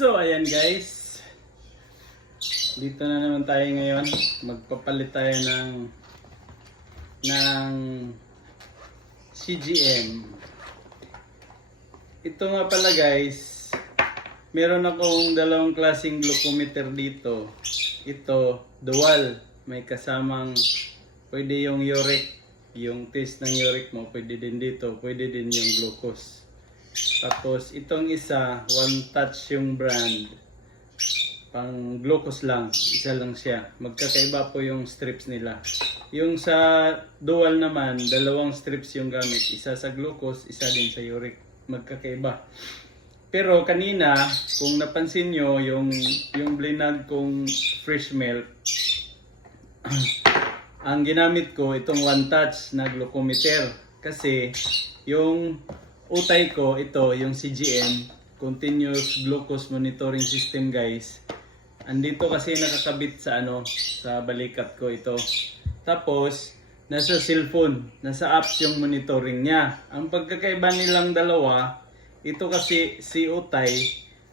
So, ayan guys. Dito na naman tayo ngayon. Magpapalit tayo ng CGM. Ito nga pala guys. Meron akong dalawang klaseng glucometer dito. Ito, dual. May kasamang, pwede yung uric. Yung test ng uric mo, pwede din dito. Pwede din yung glucose. Tapos itong isa, one touch yung brand. Pang glucose lang, isa lang siya. Magkakaiba po yung strips nila. Yung sa dual naman, dalawang strips yung gamit. Isa sa glucose, isa din sa uric. Magkakaiba. Pero kanina, kung napansin nyo, yung blinag kong fresh milk, ang ginamit ko itong one touch na glucometer. Kasi yung utay ko, ito, yung CGM, Continuous Glucose Monitoring System guys. Andito kasi nakakabit sa sa balikat ko ito. Tapos, nasa cellphone, nasa apps yung monitoring niya. Ang pagkakaiba nilang dalawa, ito kasi si utay,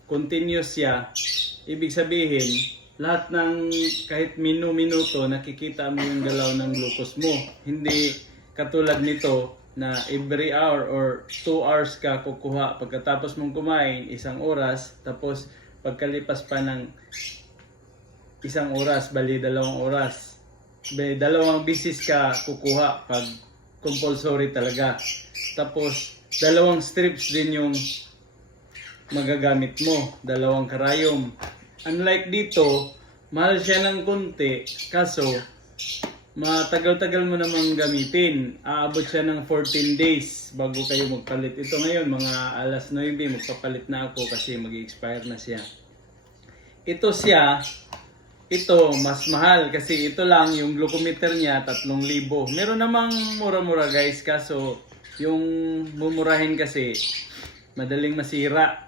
continuous siya. Ibig sabihin, lahat ng kahit minuto nakikita mo yung galaw ng glucose mo. Hindi katulad nito, na every hour or 2 hours ka kukuha. Pagkatapos mong kumain, 1 oras. Tapos pagkalipas pa ng 1 oras, bali 2 oras. Dalawang bisis ka kukuha pag compulsory talaga. Tapos 2 strips din yung magagamit mo. 2 karayom. Unlike dito, mahal siya ng konti. Kaso, matagal-tagal mo namang gamitin. Aabot siya ng 14 days bago kayo magpalit. Ito ngayon, mga alas 9, magpapalit na ako kasi mag-expire na siya. Ito mas mahal kasi ito lang, yung glucometer niya, 3,000. Meron namang mura-mura guys, kaso yung mumurahin kasi, madaling masira.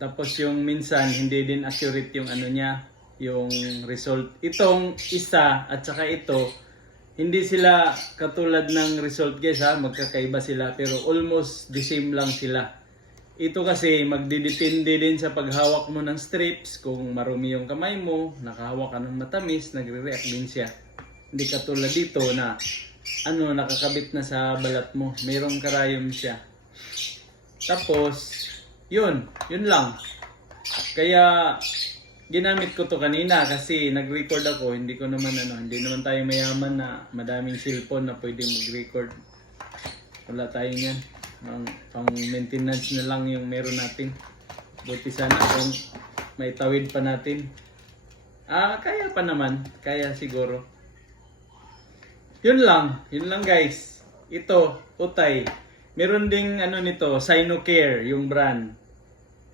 Tapos yung minsan, hindi din accurate yung niya, yung result. Itong isa at saka ito, hindi sila katulad ng result guys ha, magkakaiba sila pero almost the same lang sila. Ito kasi magdidepende din sa paghawak mo ng strips, kung marumi yung kamay mo, nakahawak ka ng matamis, nagre-react din siya. Hindi katulad dito na nakakabit na sa balat mo, mayroong karayom siya. Tapos, yun lang. Kaya ginamit ko to kanina kasi nag-record ako, hindi naman tayo mayaman na madaming cellphone na pwede mag-record. Wala tayo niyan. Pang maintenance na lang yung meron natin. Buti sana kung may tawid pa natin. Kaya pa naman. Kaya siguro. Yun lang guys. Ito, utay. Meron ding nito, Sinocare, yung brand.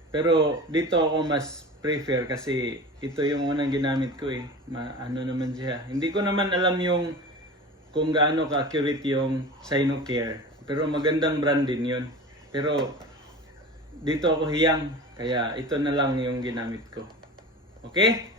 Pero dito ako mas prefer kasi ito yung unang ginamit ko eh. Naman siya. Hindi ko naman alam kung gaano ka-accurate yung Sinocare. Pero magandang brand din yun. Pero dito ako hiyang. Kaya ito na lang yung ginamit ko. Okay?